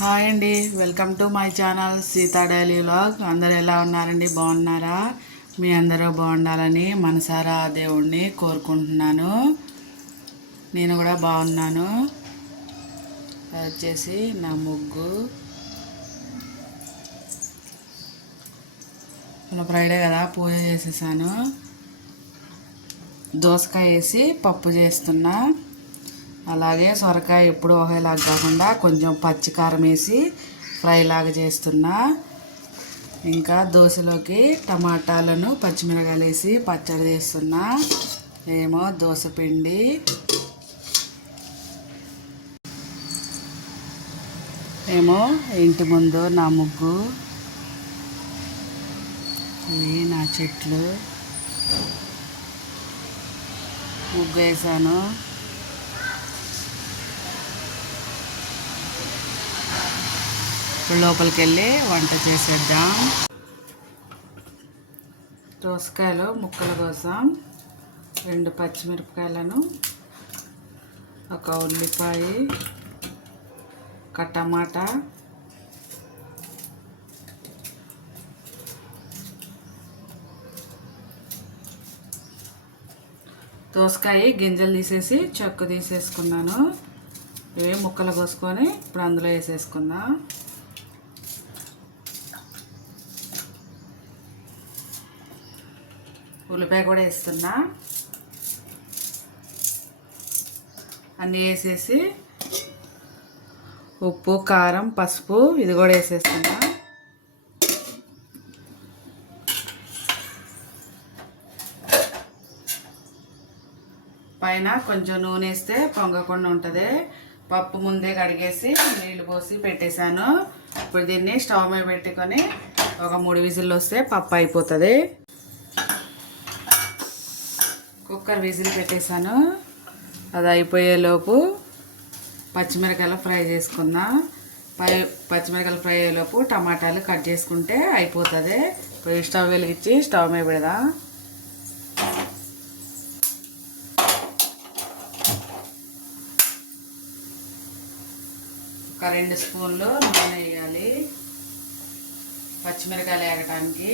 Hi అండి welcome to my channel Sita daily vlog. అందరు ఎలా ఉన్నారండి? బాగున్నారా? మీ అందరూ బాగుండాలని మనసారా దేవుణ్ణి కోరుకుంటున్నాను. నేను కూడా బాగున్నాను. వచ్చేసి నా ముగ్గు. మన ఫ్రైడే కదా పూజ చేసేసాను. దోసకాయ వేసి పప్పు చేస్తున్నా. అలాగే సొరకాయ ఎప్పుడు ఒకేలాగా కాకుండా కొంచెం పచ్చికారం వేసి ఫ్రైలాగా చేస్తున్నా. ఇంకా దోశలోకి టమాటాలను పచ్చిమిరకాయలు వేసి పచ్చడి చేస్తున్నా. ఏమో దోశ పిండి. ఏమో ఇంటి ముందు నా ముగ్గు. ఇవి నా చెట్లు. ముగ్గు వేసాను. ఇప్పుడు లోపలికి వెళ్ళి వంట చేసేద్దాం. దోసకాయలు ముక్కల కోసం రెండు పచ్చిమిరపకాయలను ఒక ఉల్లిపాయ ఒక టమాటా దోసకాయ గింజలు తీసేసి చెక్కు తీసేసుకున్నాను. ఇవి ముక్కలు కోసుకొని ఇప్పుడు అందులో వేసేసుకుందాం. ఉల్లిపాయ కూడా వేస్తున్నా. అన్నీ వేసేసి ఉప్పు కారం పసుపు ఇది కూడా వేసేస్తున్నా. పైన కొంచెం నూనె వేస్తే పొంగకుండా ఉంటుంది. పప్పు ముందే కడిగేసి నీళ్ళు పోసి పెట్టేశాను. ఇప్పుడు దీన్ని స్టవ్ మీద పెట్టుకొని ఒక మూడు విజిల్లు వస్తే పప్పు అయిపోతుంది. కుక్కర్ విజిల్ పెట్టేశాను. అది అయిపోయేలోపు పచ్చిమిరకాయలు ఫ్రై చేసుకున్నా. పై పచ్చిమిరకాయలు ఫ్రై అయ్యేలోపు టమాటాలు కట్ చేసుకుంటే అయిపోతుంది. పోయి స్టవ్ వెలిగించి స్టవ్ మీద పెడదాం. ఒక రెండు స్పూన్లు నూనె వేయాలి. పచ్చిమిరకాయలు వేగటానికి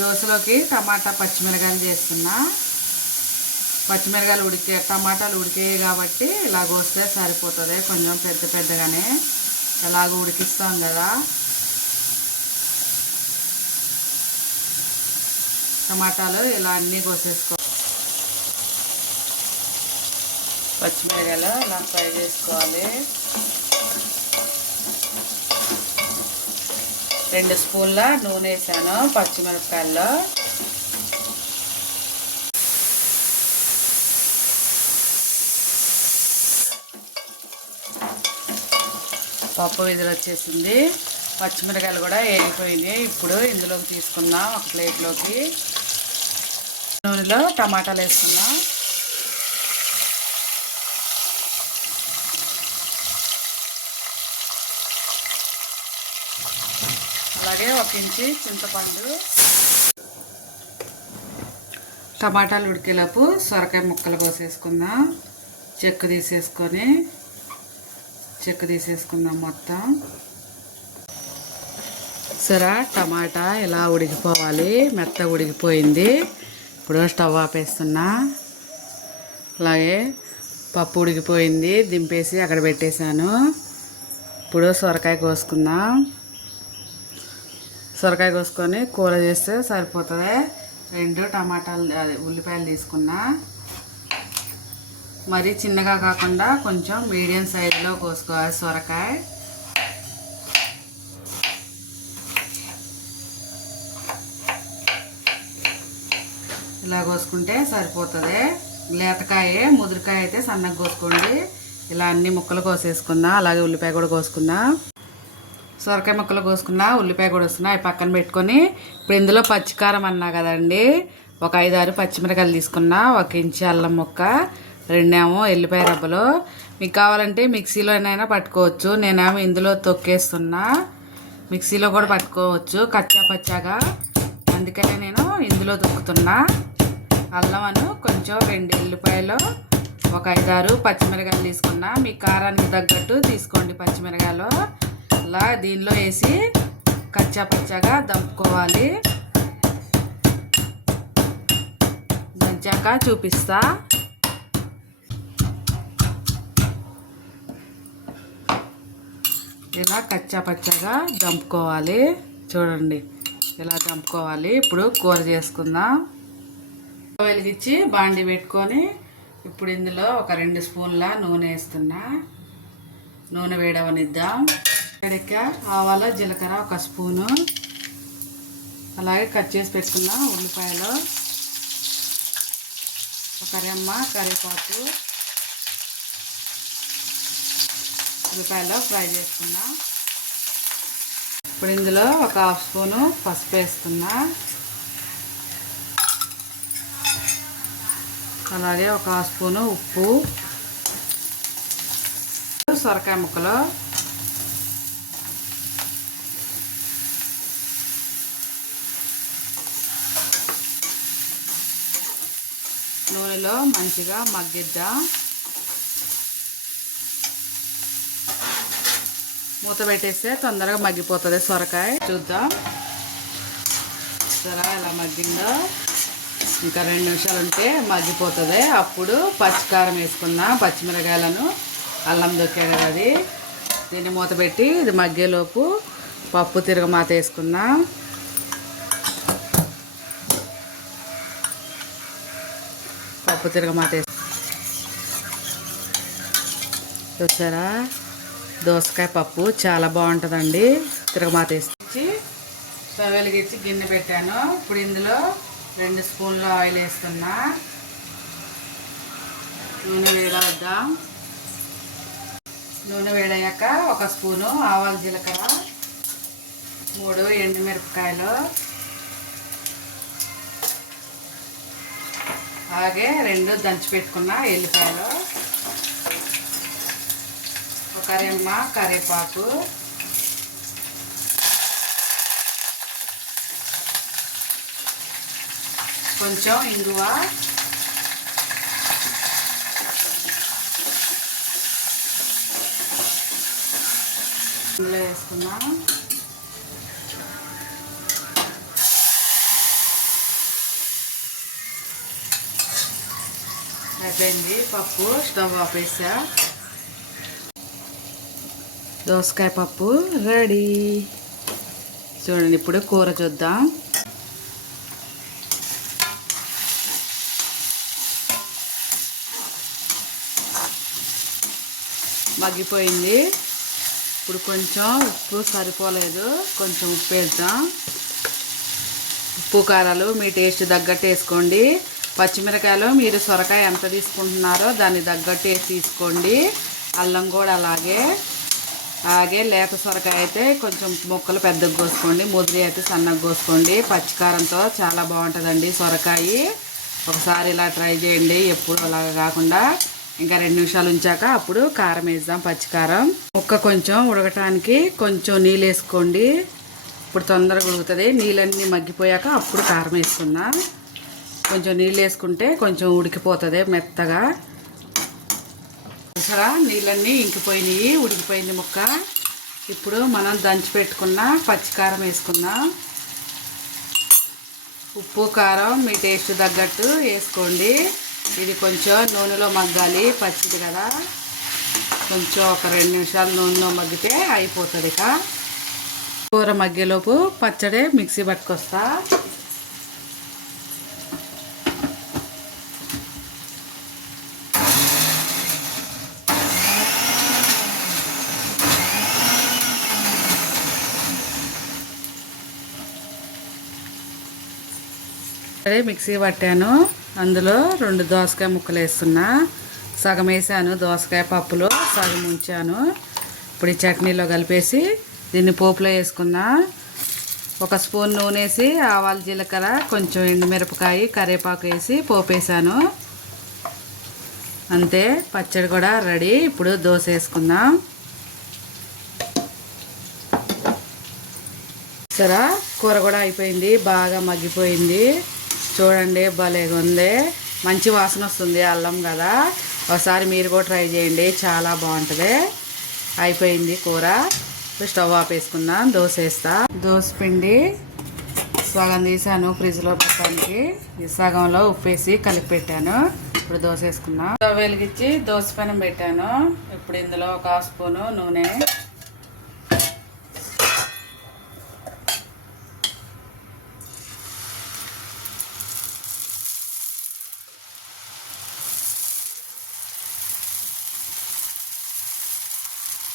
దోశలోకి టమాటా పచ్చిమిరకాయలు చేస్తున్నా. పచ్చిమిరకాయలు ఉడికే టమాటాలు ఉడికేవి కాబట్టి ఇలా వస్తే సరిపోతుంది. కొంచెం పెద్ద పెద్దగానే ఇలాగ ఉడికిస్తాం కదా. టమాటాలు ఇలా అన్నీ కోసేసుకో పచ్చిమిరకాయలు ఇలా ఫ్రై చేసుకోవాలి. రెండు స్పూన్ల నూనె వేసాను పచ్చిమిరపకాయల్లో. పప్పు విధులు వచ్చేసింది. పచ్చిమిరకాయలు కూడా వేగిపోయినాయి ఇప్పుడు ఇందులోకి తీసుకుందాం ఒక ప్లేట్లోకి. నూనెలో టమాటాలు వేసుకుందాం. అలాగే ఒక ఇంచి చింతపండు. టమాటాలు ఉడికేలోపు సొరకాయ ముక్కలు కోసేసుకుందాం. చెక్కు తీసేసుకొని చెక్కు తీసేసుకుందాం మొత్తం. సరే టమాటా ఇలా ఉడికిపోవాలి. మెత్త ఉడికిపోయింది. ఇప్పుడు స్టవ్ ఆపేస్తున్నా. అలాగే పప్పు ఉడికిపోయింది. దింపేసి అక్కడ పెట్టేశాను. ఇప్పుడు సొరకాయ కోసుకుందాం. సొరకాయ కోసుకొని కూర చేస్తే సరిపోతుంది. రెండు టమాటాలు అదే ఉల్లిపాయలు తీసుకున్నా. మరీ చిన్నగా కాకుండా కొంచెం మీడియం సైజులో కోసుకోవాలి సొరకాయ. ఇలా కోసుకుంటే సరిపోతుంది. లేతకాయ ముదిరికాయ అయితే సన్నగా కోసుకోండి. ఇలా అన్ని ముక్కలు కోసేసుకుందాం అలాగే ఉల్లిపాయ కూడా కోసుకుందాం సొరకాయ ముక్కలు కోసుకున్న ఉల్లిపాయ కూడా వస్తున్నా అవి పక్కన పెట్టుకొని ఇప్పుడు ఇందులో పచ్చికారం అన్నా కదండి ఒక ఐదు ఆరు పచ్చిమిరకాయలు తీసుకున్నా ఒక ఇంచి అల్లం ముక్క రెండేమో ఎల్లిపాయ రబ్బలు మీకు కావాలంటే మిక్సీలోనైనా పట్టుకోవచ్చు. నేనేమో ఇందులో తొక్కేస్తున్నా మిక్సీలో కూడా పట్టుకోవచ్చు కచ్చా పచ్చాగా. అందుకనే నేను ఇందులో తొక్కుతున్నా. అల్లం కొంచెం రెండు ఎల్లిపాయలు ఒక ఐదారు పచ్చిమిరకాయలు తీసుకున్నా. మీ కారానికి తగ్గట్టు తీసుకోండి పచ్చిమిరకాయలు. అలా దీనిలో వేసి కచ్చా పచ్చగా దంపుకోవాలి. దంచాక చూపిస్తా. ఇలా కచ్చా పచ్చగా దంపుకోవాలి. చూడండి ఇలా దంపుకోవాలి. ఇప్పుడు కూర చేసుకుందాం. వెలిగించి బాండి పెట్టుకొని ఇప్పుడు ఇందులో ఒక రెండు స్పూన్ల నూనె వేస్తున్నా. నూనె వేడవనిద్దాం. వేడెక్క ఆవాల జీలకర్ర ఒక స్పూను. అలాగే కట్ చేసి పెట్టుకున్న ఉల్లిపాయలు. ఒక రెమ్మ కరివేపాకు. ఉల్లిపాయలు ఫ్రై చేసుకున్నా. ఇప్పుడు ఇందులో ఒక హాఫ్ స్పూను పసుపు వేస్తున్నా. అలాగే ఒక హాఫ్ స్పూను ఉప్పు. సొరకాయ ముక్కలు. నూనెలో మంచిగా మగ్గిద్దాం. మూత పెట్టేస్తే తొందరగా మగ్గిపోతుంది సొరకాయ. చూద్దాం. సరే ఎలా మగ్గిందో. ఇంకా రెండు నిమిషాలు ఉంటే మగ్గిపోతుంది. అప్పుడు పచ్చికారం వేసుకున్నా పచ్చిమిరకాయలను అల్లం దొక్కాడు కదా అది. దీన్ని మూత పెట్టి ఇది మగ్గేలోపు పప్పు తిరగమాత వేసుకున్నా పప్పు తిరగమాత చూసారా? దోసకాయ పప్పు చాలా బాగుంటుందండి. తిరగమాత వేసి స్టవ్ వెలిగించి గిన్నె పెట్టాను. ఇప్పుడు ఇందులో రెండు స్పూన్ల ఆయిల్ వేస్తున్నా. నూనె వేడవద్దాం. నూనె వేడయ్యాక ఒక స్పూను ఆవాల జీలకర్ర మూడు ఎండుమిరపకాయలు అలాగే రెండు దంచి పెట్టుకున్న ఎల్లిపాయలు. ఒక రెమ్మ కరివేపాకు కొంచెం ఇంగువ. ఇందులో వేసుకున్నాం అయిపోయింది పప్పు స్టవ్ ఆపేసా దోసకాయ పప్పు రెడీ. చూడండి ఇప్పుడు కూర చూద్దాం. మగ్గిపోయింది. ఇప్పుడు కొంచెం ఉప్పు సరిపోలేదు. కొంచెం ఉప్పు వేద్దాం. ఉప్పు కారాలు మీ టేస్ట్ తగ్గట్టు వేసుకోండి. పచ్చిమిరకాయలు మీరు సొరకాయ ఎంత తీసుకుంటున్నారో దాన్ని తగ్గట్టు వేసి తీసుకోండి. అల్లం కూడా అలాగే. అలాగే లేత సొరకాయ అయితే కొంచెం ముక్కలు పెద్దగా కోసుకోండి. ముదిరి అయితే సన్నగా కోసుకోండి. పచ్చికారంతో చాలా బాగుంటుందండి సొరకాయ. ఒకసారి ఇలా ట్రై చేయండి. ఎప్పుడు అలాగా కాకుండా ఇంకా రెండు నిమిషాలు ఉంచాక అప్పుడు కారం వేద్దాం పచ్చికారం. ముక్క కొంచెం ఉడకటానికి కొంచెం నీళ్ళు వేసుకోండి. ఇప్పుడు తొందరగా ఉడుకుతుంది. నీళ్ళన్నీ మగ్గిపోయాక అప్పుడు కారం వేసుకుందాం. కొంచెం నీళ్ళు వేసుకుంటే కొంచెం ఉడికిపోతుంది మెత్తగా. చూసారా? నీళ్ళన్నీ ఇంకిపోయినాయి ఉడికిపోయింది ముక్క. ఇప్పుడు మనం దంచి పెట్టుకున్న పచ్చికారం వేసుకుందాం. ఉప్పు కారం మీ టేస్ట్ తగ్గట్టు వేసుకోండి. ఇది కొంచెం నూనెలో మగ్గాలి పచ్చిది కదా. కొంచెం ఒక రెండు నిమిషాలు నూనెలో మగ్గితే అయిపోతుంది ఇక. కూర మగ్గేలోపు పచ్చడి మిక్సీ పట్టుకొస్తా. అదే మిక్సీ పట్టాను. అందులో రెండు దోసకాయ ముక్కలు వేస్తున్నా. సగం వేసాను దోసకాయ పప్పులో సగం ఉంచాను. ఇప్పుడు ఈ చట్నీలో కలిపేసి దీన్ని పోపులో వేసుకున్నా. ఒక స్పూన్ నూనె వేసి ఆవాల జీలకర్ర కొంచెం ఎండుమిరపకాయ కరివేపాకు వేసి పోపు వేసాను. అంతే పచ్చడి కూడా రెడీ. ఇప్పుడు దోశ వేసుకుందాం. సరే కూర కూడా అయిపోయింది బాగా మగ్గిపోయింది. చూడండి భలేగా ఉంది మంచి వాసన వస్తుంది అల్లం కదా. ఒకసారి మీరు కూడా ట్రై చేయండి చాలా బాగుంటుంది. అయిపోయింది కూర. స్టవ్ ఆపేసుకుందాం దోశ వేస్తా. దోశ పిండి సగం తీసాను ఫ్రిడ్జ్లో పెట్టడానికి. ఈ సగంలో ఉప్పేసి కలిపి పెట్టాను. ఇప్పుడు దోశ వేసుకుందాం స్టవ్ వెలిగించి దోశ పెట్టాను. ఇప్పుడు ఇందులో ఒక స్పూను నూనె.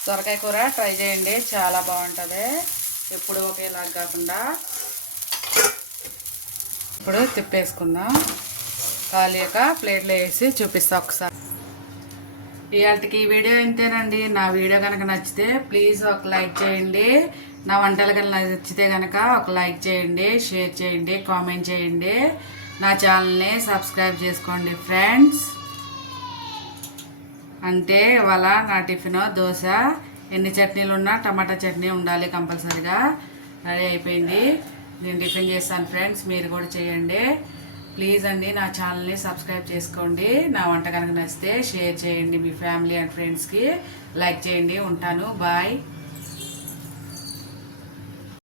సొరకాయ కూర ట్రై చేయండి చాలా బాగుంటుంది. ఎప్పుడు ఒకేలా కాకుండా. ఇప్పుడు తిప్పేసుకుందాం. ఖాళీగా ప్లేట్లో వేసి చూపిస్తా ఒకసారి. ఇవాళకి ఈ వీడియో ఇంతేనండి. నా వీడియో కనుక నచ్చితే ప్లీజ్ ఒక లైక్ చేయండి. నా వంటలు కనుక నచ్చితే కనుక ఒక లైక్ చేయండి షేర్ చేయండి కామెంట్ చేయండి. నా ఛానల్ని సబ్స్క్రైబ్ చేసుకోండి ఫ్రెండ్స్. అంటే ఇవాళ నా టిఫిన్ దోశ ఎన్ని చట్నీలు ఉన్నా టమాటా చట్నీ ఉండాలి కంపల్సరిగా. రెడీ అయిపోయింది. నేను టిఫిన్ చేస్తాను ఫ్రెండ్స్ మీరు కూడా చేయండి. ప్లీజ్ అండి నా ఛానల్ని సబ్స్క్రైబ్ చేసుకోండి. నా వంట కనుక నచ్చితే షేర్ చేయండి మీ ఫ్యామిలీ అండ్ ఫ్రెండ్స్కి. లైక్ చేయండి ఉంటాను. బాయ్.